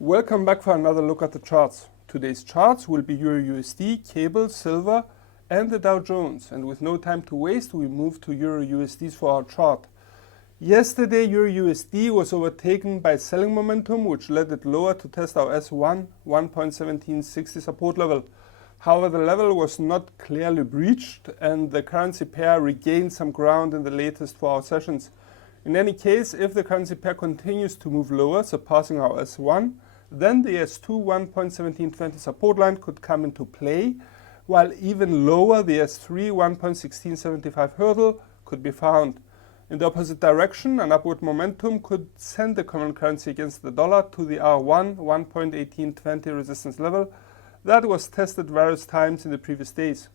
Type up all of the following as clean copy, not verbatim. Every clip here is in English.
Welcome back for another look at the charts. Today's charts will be Euro USD, cable, silver and the Dow Jones. And with no time to waste, we move to Euro USDs for our chart. Yesterday Euro USD was overtaken by selling momentum, which led it lower to test our S1 1.1760 support level. However, the level was not clearly breached and the currency pair regained some ground in the latest 4-hour sessions. In any case, if the currency pair continues to move lower, surpassing our S1, then the S2 1.1720 support line could come into play, while even lower the S3 1.1675 hurdle could be found. In the opposite direction, an upward momentum could send the common currency against the dollar to the R1 1.1820 resistance level that was tested various times in the previous days.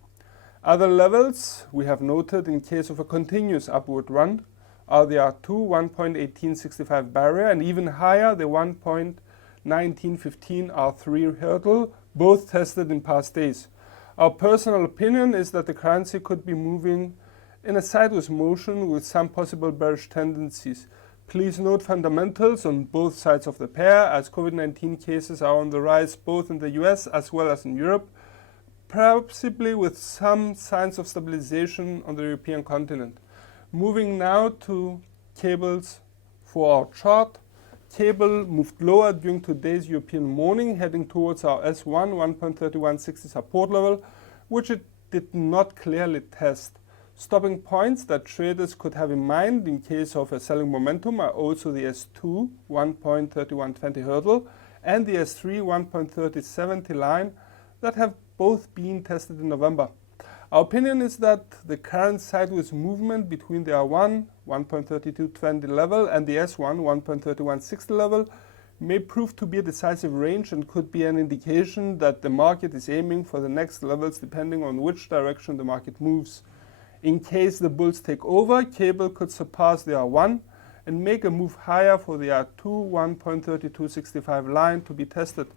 Other levels we have noted in case of a continuous upward run are the R2 1.1865 barrier and even higher the 1.1915 R3 hurdle, both tested in past days. Our personal opinion is that the currency could be moving in a sideways motion with some possible bearish tendencies. Please note fundamentals on both sides of the pair, as COVID-19 cases are on the rise both in the US as well as in Europe, possibly with some signs of stabilization on the European continent. Moving now to cables for our chart. Cable moved lower during today's European morning, heading towards our S1 1.3160 support level, which it did not clearly test. Stopping points that traders could have in mind in case of a selling momentum are also the S2 1.3120 hurdle and the S3 1.3070 line that have both been tested in November. Our opinion is that the current sideways movement between the R1 1.3220 level and the S1 1.3160 level may prove to be a decisive range and could be an indication that the market is aiming for the next levels depending on which direction the market moves. In case the bulls take over, cable could surpass the R1 and make a move higher for the R2 1.3265 line to be tested.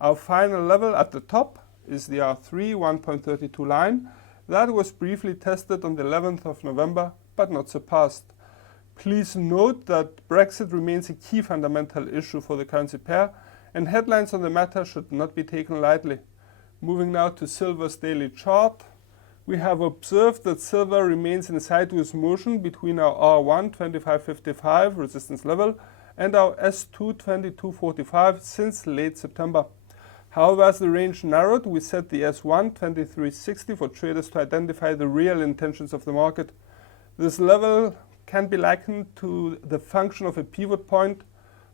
Our final level at the top is the R3 1.32 line that was briefly tested on the 11th of November but not surpassed. Please note that Brexit remains a key fundamental issue for the currency pair and headlines on the matter should not be taken lightly. Moving now to silver's daily chart. We have observed that silver remains in a sideways motion between our R1 2555 resistance level and our S2 2245 since late September. However, as the range narrowed, we set the S1 2360 for traders to identify the real intentions of the market. This level can be likened to the function of a pivot point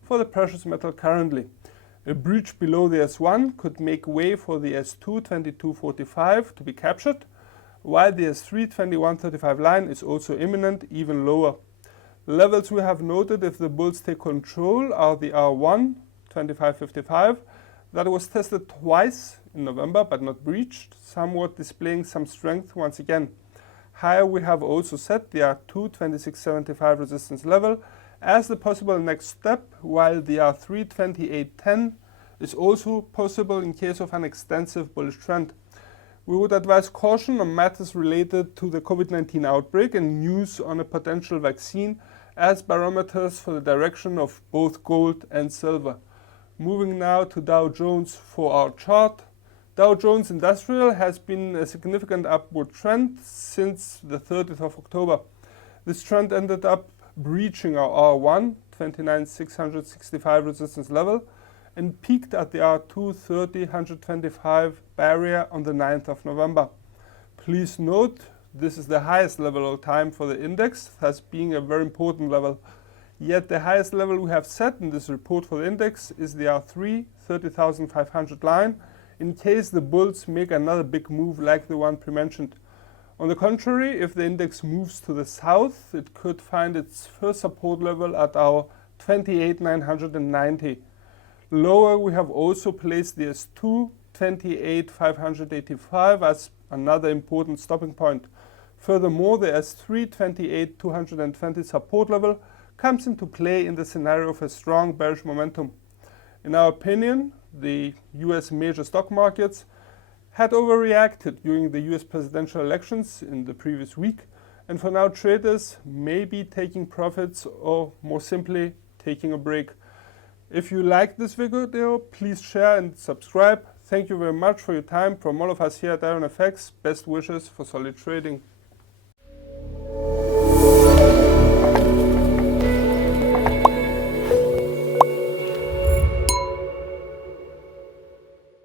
for the precious metal currently. A breach below the S1 could make way for the S2 2245 to be captured, while the S3 2135 line is also imminent, even lower. Levels we have noted if the bulls take control are the R1 2555 that was tested twice in November but not breached, somewhat displaying some strength once again. Higher we have also set the R2 2675 resistance level as the possible next step, while the R3 2810 is also possible in case of an extensive bullish trend. We would advise caution on matters related to the COVID-19 outbreak and news on a potential vaccine as barometers for the direction of both gold and silver. Moving now to Dow Jones for our chart. Dow Jones Industrial has been a significant upward trend since the 30th of October. This trend ended up breaching our R1 29665 resistance level and peaked at the R2 30/125 barrier on the 9th of November. Please note, this is the highest level of time for the index, thus being a very important level. Yet the highest level we have set in this report for the index is the R3 30,500 line, in case the bulls make another big move like the one pre-mentioned. On the contrary, if the index moves to the south, it could find its first support level at our 28,990. Lower we have also placed the S2 28,585 as another important stopping point. Furthermore, the S3 28,220 support level comes into play in the scenario of a strong bearish momentum. In our opinion, the US major stock markets had overreacted during the US presidential elections in the previous week, and for now traders may be taking profits or more simply taking a break. If you like this video, please share and subscribe. Thank you very much for your time. From all of us here at IronFX, best wishes for solid trading.